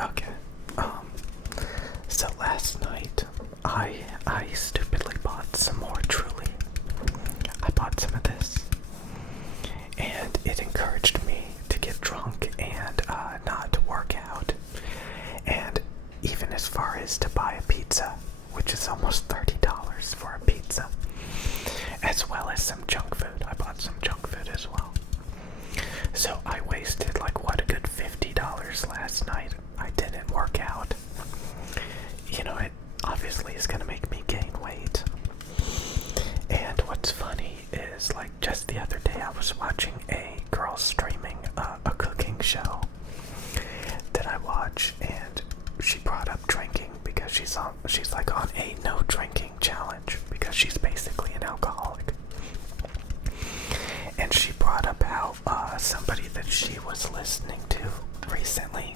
Okay. Um, so last night, I stupidly bought some more Truly. I bought some of this, and it encouraged me to get drunk and not to work out, and even as far as to buy a pizza, which is almost $30 for a pizza, as well as some junk food. I bought some junk food as well. So I wasted a good $50 last night. I didn't work out. It obviously is gonna make me gain weight. And what's funny is just the other day I was watching a girl streaming a cooking show that I watch, and she brought up drinking because she's on a no drinking challenge because she's basically an alcoholic. And she brought up how somebody that she was listening to recently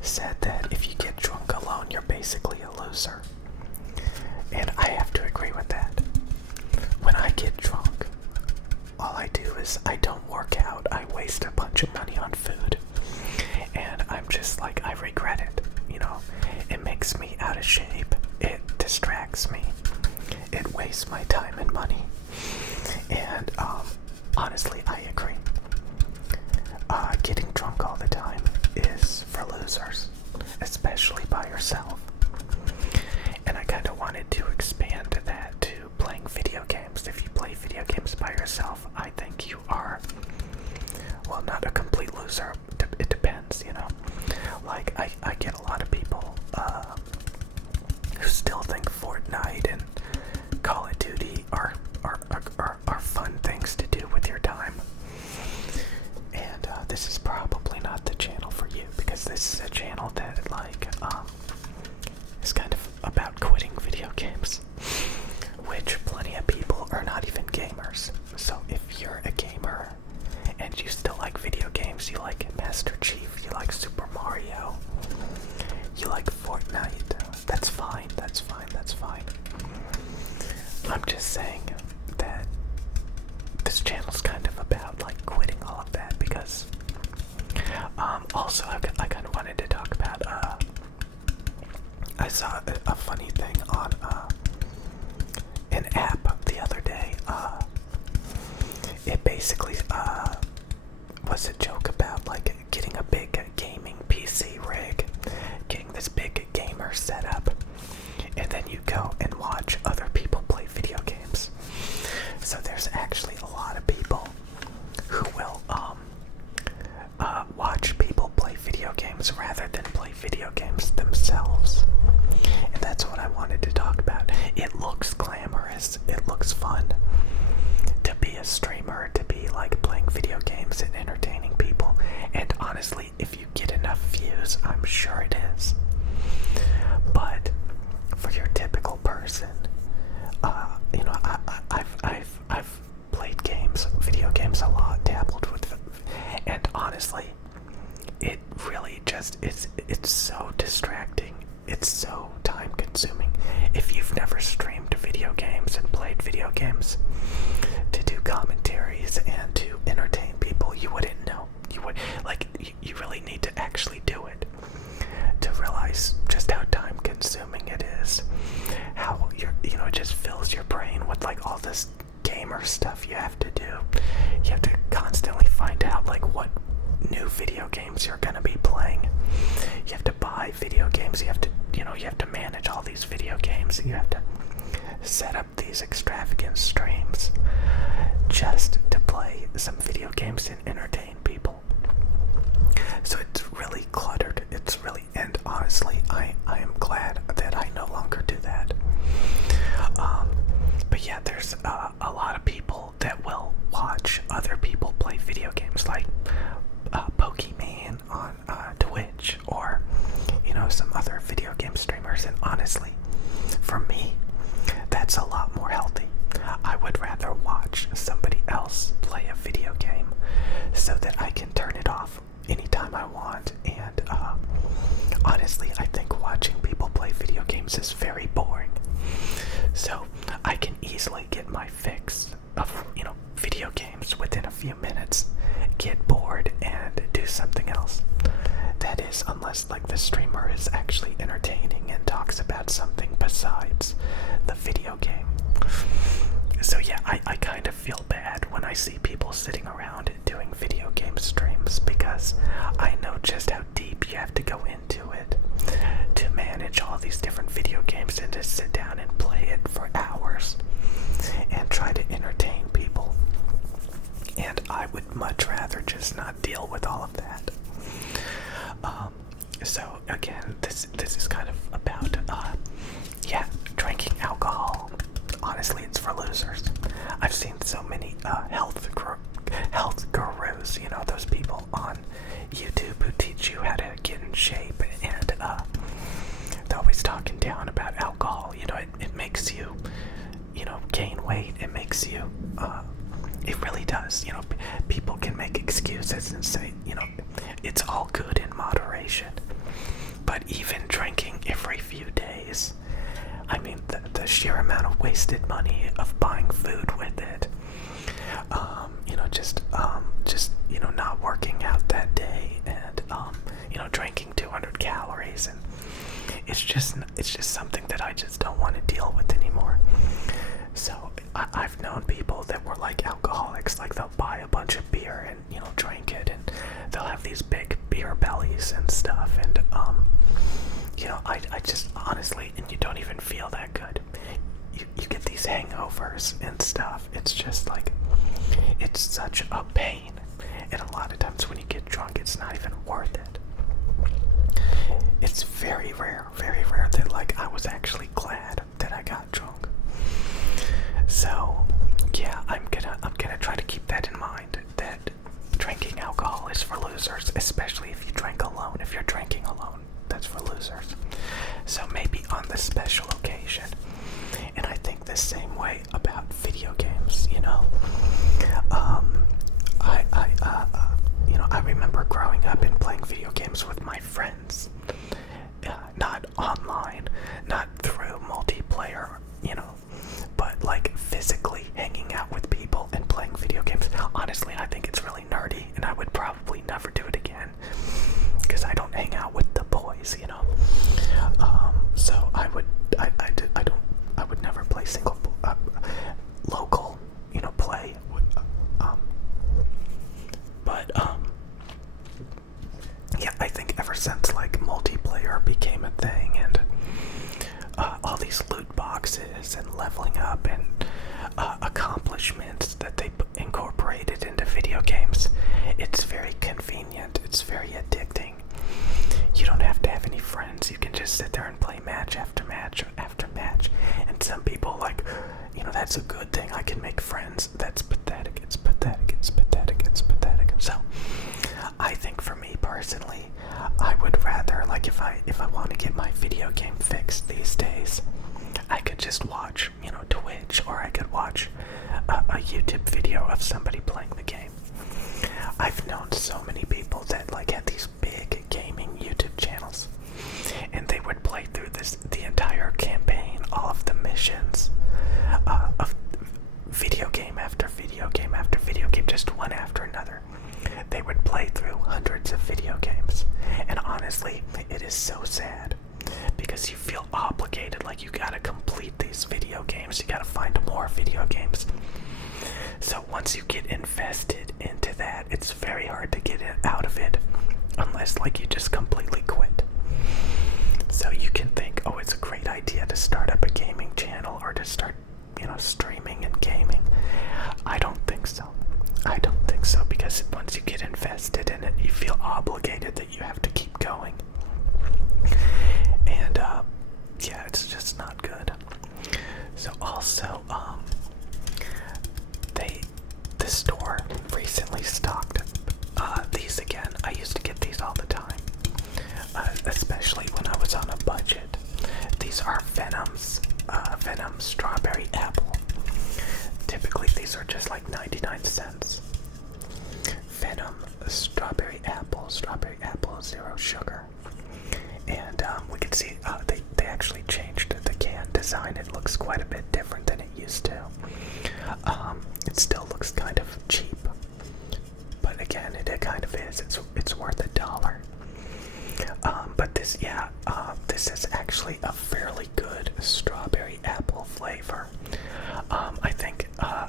said that if you get drunk alone, you're basically a loser. And I have to agree with that. When I get drunk, all I do is I don't work out. I waste a bunch of money on food. And I'm just I regret it. It makes me out of shape. It distracts me. It wastes my time and money. And honestly, I agree. Getting drunk all the time is for losers, especially by yourself. And I kind of wanted to expand that to playing video games. If you play video games by yourself, I think you are, well, not a complete loser. It depends, I get a lot of people who still think Fortnite and Call of Duty are fun things to do with your time. And this is probably not the channel for you, because this is a channel that is kind of about quitting video games, which plenty of people are not even gamers. So if you're a gamer and you still like video games, you like Master Chief, you like Super Mario, you like Fortnite, that's fine. I'm just saying that this channel's kind of about quitting all of that, because also I kind of wanted to talk about I saw a funny thing on an app the other day. It basically was a joke about getting a big gaming PC rig, getting this big gamer setup, and then you go and watch other people play video games. So there's actually a lot of people who will watch people play video games rather than play video games themselves. And that's what I wanted to talk about. It looks glamorous, it looks fun to be a streamer, to be playing video games and entertaining people. And honestly, if you get enough views, I'm sure it is. But for your typical person, I've played games, video games a lot, dabbled with them, and honestly, it really just it's so distracting. It's so time consuming. If you've never streamed video games and played video games to do commentaries and to entertain people, you wouldn't know. You really need to actually do it to realize just how time consuming it is. How it just fills your brain with all this gamer stuff you have to do. You have to constantly find out what new video games you're gonna be playing. You have to buy video games. You have to manage all these video games. You have to set up these extravagant streams just to play some video games and entertain people. So it's really cluttered. And honestly, I am glad that I no longer do that. But yeah, there's a lot of people that will watch other people play video games, like Pokemon on Twitch, or some other video game streamers. And honestly, for me, that's a lot more healthy. I would rather watch somebody else play a video game so that I can turn it off anytime I want. And honestly, I think watching people play video games is very boring. So I can easily get my fix of video games within a few minutes, get bored, and do something else. That anyways, unless like the streamer is actually entertaining and talks about something besides the video game. So yeah, I kind of feel bad when I see people sitting around doing video game streams, because I know just how deep you have to go into it to manage all these different video games and to sit down and play it for hours and try to entertain people. And I would much rather just not deal with all of that. So again, this is kind of about yeah, drinking alcohol. Honestly, it's for losers. I've seen so many health gurus, you know, those people on YouTube who teach you how to get in shape, and they're always talking down about alcohol. You know, it makes you, you know, gain weight. It makes you, it really does. You know, people can make excuses and say, you know, it's all good in moderation. But even drinking every few days, I mean, the sheer amount of wasted money of buying food with it, you know, just you know, not working out that day, and you know, drinking 200 calories, and it's just something that I just don't want to deal with anymore. So I've known people that were like alcoholics, like they'll buy a bunch of beer and, you know, drink it, and they'll have these big beer bellies and stuff, and you know, I just honestly, and you don't even feel that good. You get these hangovers and stuff. It's just like, it's such a pain. And a lot of times when you get drunk, it's not even worth it. It's very rare that like I was actually glad that I got drunk. So yeah, I'm gonna try to keep that in mind, that drinking alcohol is for losers, especially if you drink alone. If you're drinking alone, that's for losers. So maybe on this special occasion. And I think the same way about video games, you know. You know, I remember growing up and playing video games with my friends. Not online, not through multiplayer, you know, but like physically hanging out with people and playing video games. Honestly, I think it's really nerdy, and I would probably never do it again, because I don't hang out with the boys, you know. So I would never play single local, you know, play. But yeah, I think ever since like multiplayer became a thing, and all these loot boxes and leveling up and accomplishments that they incorporated into video games, it's very convenient. It's very addicting. You don't have to have any friends. You can just sit there and play match after match after match. And some people like, you know, that's a good thing. I can make friends. That's pathetic. It's pathetic. It's pathetic. It's pathetic. So I think for me personally, I would rather, like, if I want to get my video game fixed these days, I could just watch, you know, Twitch, or I could watch a YouTube video of somebody playing the game. I've known so many people that like had these big gaming YouTube channels, and they would play through the entire campaign, all of the missions, of video game after video game after video game, just one after another. They would play through hundreds of video games, and honestly, it is so sad, because you feel obligated, like you gotta complete these video games, you gotta find more video games. So once you get invested into that, it's very hard to get out of it, unless like you just completely quit. So you can think, oh, it's a great idea to start up a gaming channel, or to start, you know, streaming and gaming. I don't think so. I don't think so, because once you get invested in it, you feel obligated that you have to keep going. And yeah, it's just not good. So also, the store recently stocked these again. I used to get these all the time, especially when I was on a budget. These are Venom Strawberry Apple. Typically these are just like 99 cents. Venom Strawberry Apple, zero sugar. And we can see they actually changed the can design. It looks quite a bit different than it used to. It still looks kind of cheap, but again, it kind of is. It's worth $1. honestly a fairly good strawberry apple flavor. I think I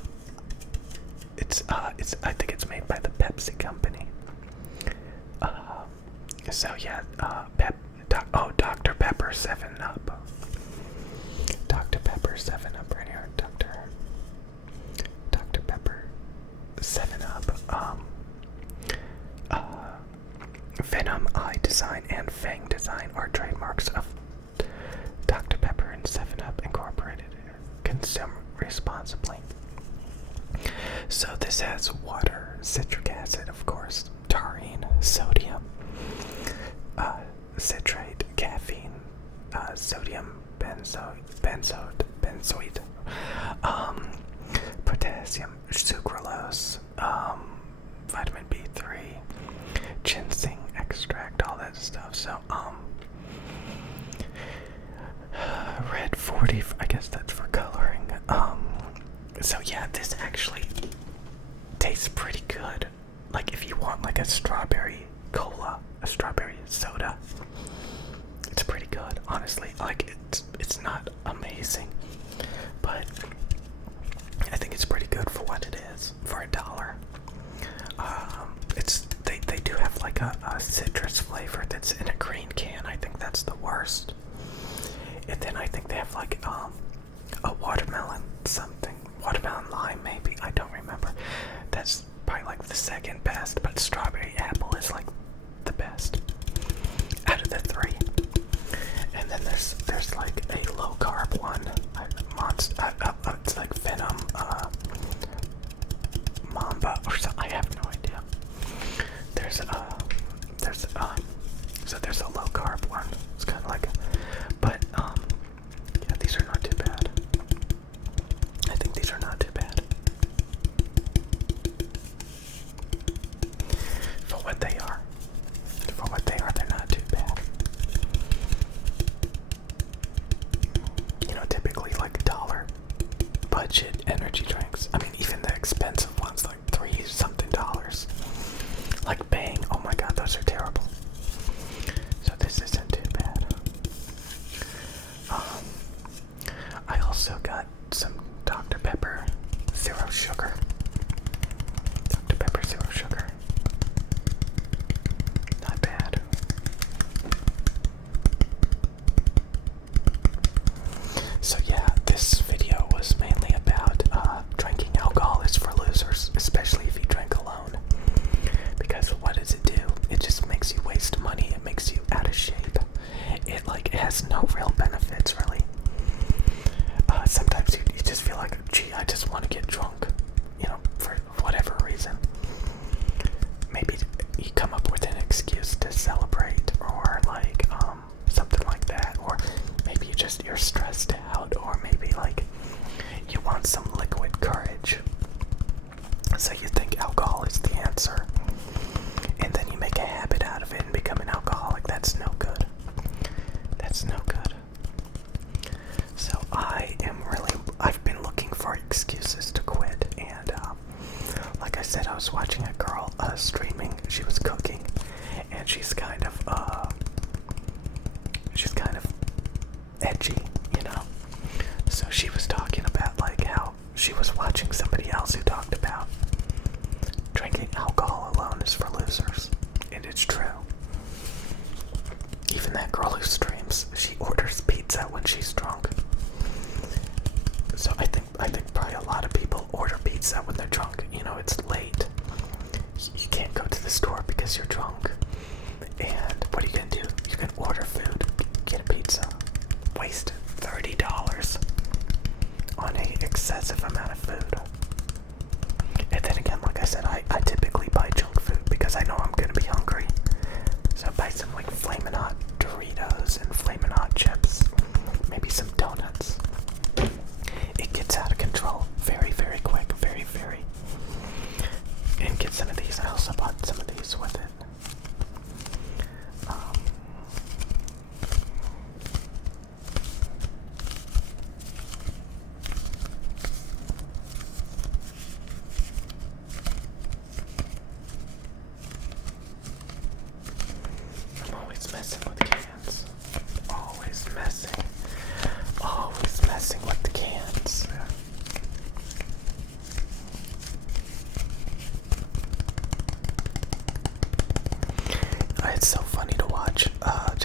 think it's made by the Pepsi company. So yeah, Dr. Pepper 7 Up. Dr. Pepper 7 Up right here. Dr. Pepper 7 Up. Venom Eye Design and Fang Design are trademarks of Dr. Pepper and 7 Up Incorporated. Consume responsibly. So this has water, citric acid, of course, taurine, sodium, citrate, caffeine, sodium benzoate, potassium, sucralose, vitamin B3, ginseng extract, all that stuff. So, red 40, I guess that's for coloring. So yeah, this actually tastes pretty good. Like if you want like a strawberry cola, a strawberry soda, it's pretty good, honestly. Like it's not amazing, but I think it's pretty good for what it is, for $1. They do have like a citrus flavor that's in a green can. I think that's the worst. And then I think they have like a watermelon something. Watermelon lime maybe. I don't remember. That's probably like the second best, but strawberry apple is like the best out of the three. And then there's like a low carb one. It's like Venom Mamba or something. I have no idea. So there's a low carb one. It's kind of like, but yeah, these are not too bad. I think these are not too bad for what they are. For what they are, they're not too bad. You know, typically like $1 budget energy drinks. I mean, even the expensive ones, like $3 something. Like Bang, oh my god, those are terrible. So this isn't too bad. I also got some Dr. Pepper Zero Sugar. Dr. Pepper Zero Sugar. Not bad. So yeah, this video was mainly about drinking alcohol is for losers, especially if you drink alone. Because what does it do? It just makes you waste money. It makes you out of shape. It has no real benefits, really. Sometimes you just feel like, gee, I just want to get drunk, you know, for whatever reason. Maybe you come up with an excuse to celebrate, or like something like that, or maybe you're stressed out, or maybe like you want some liquid courage. So you think alcohol is the answer, and then you make a habit out of it and become an alcoholic. That's no good. That's no good. So I've been looking for excuses to quit, and like I said, I was watching a girl streaming. She was cooking, and she's kind of edgy, you know. So she was talking about like how she was watching somebody else who talked about drinking alcohol alone is for losers, and it's true. Even that girl who streams, she orders pizza when she's drunk. So I think probably a lot of people order pizza when they're drunk. You know, it's late. You can't go to the store because you're drunk. And what are you gonna do? You can order food, get a pizza, waste $30 on an excessive amount of food. And then again, like I said, I typically buy junk food because I know I'm gonna be hungry. So I buy some like Flamin' Hot Doritos and Flamin' Hot chips, maybe some donuts. It gets out of control very, very quick, very, very. And get some of these. I also bought some of these with it.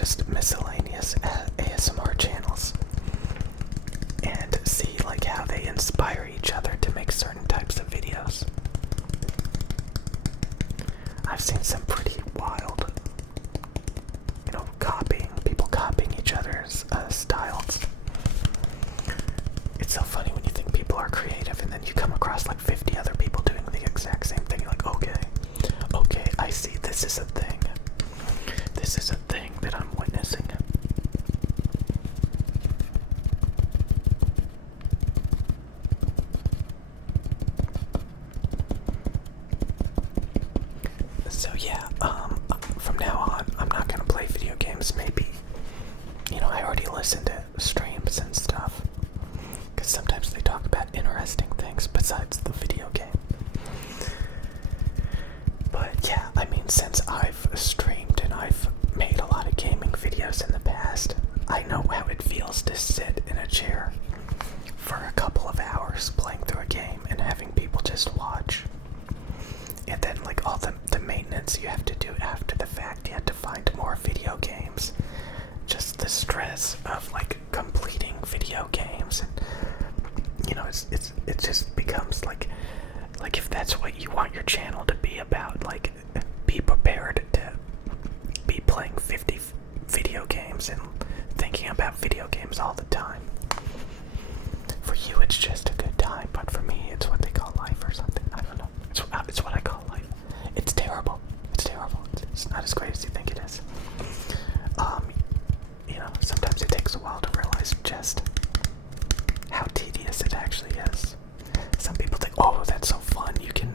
just miscellaneous ASMR channels and see like how they inspire each other to make certain types of videos. I've seen some pretty wild, people copying each other's styles. It's so funny when you think people are creative and then you come across like 50 other people doing the exact same thing. You're like, okay, I see, this is a thing. This is a thing that I'm witnessing. So yeah, from now on, I'm not gonna play video games. Maybe, I already listen to streams and stuff, because sometimes they talk about interesting things besides the video game. But yeah, I mean, since I've streamed and I've made a lot of gaming videos in the past, I know how it feels to sit in a chair for a couple of hours playing through a game and having people just watch. And then like all the maintenance you have to do after the fact, you have to find more video games. Just the stress of like completing video games, and it just becomes like if that's what you want your channel to be about, like be prepared to be playing 50 video games and thinking about video games all the time. For you it's just a good time, but for me it's what they call life or something. I don't know. It's what I call life. It's terrible. It's not as great as you think it is. Sometimes it takes a while to realize just how tedious it actually is. Some people think, oh, that's so fun. You can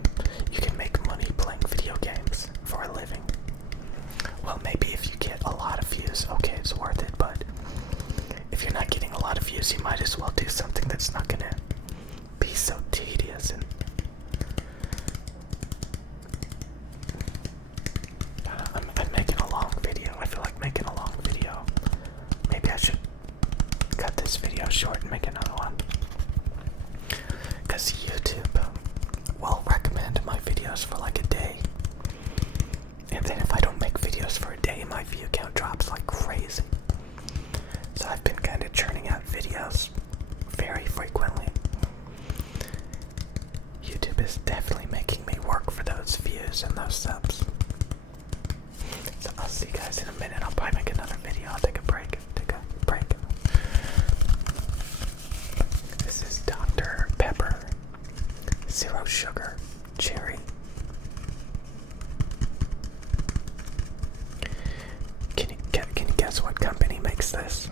make money playing video games for a living. Well, maybe if you get a lot of views, okay, it's worth it. But if you're not getting a lot of views, you might as well do something that's not gonna be so tedious. And I'm making a long video. I feel like making a long video. Maybe I should cut this video short and make another one. Because YouTube will recommend my videos for like a day. And then if I don't make videos for a day, my view count drops like crazy. So I've been kind of churning out videos very frequently. YouTube is definitely making me work for those views and those subs. So I'll see you guys in a minute. I'll probably make another video. I'll take a break. This is Dr. Pepper. Zero sugar. Cherry. Can you guess what company makes this?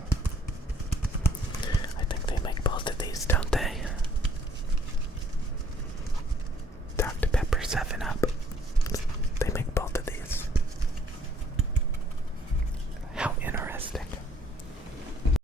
I think they make both of these, don't they? Dr. Pepper 7 Up.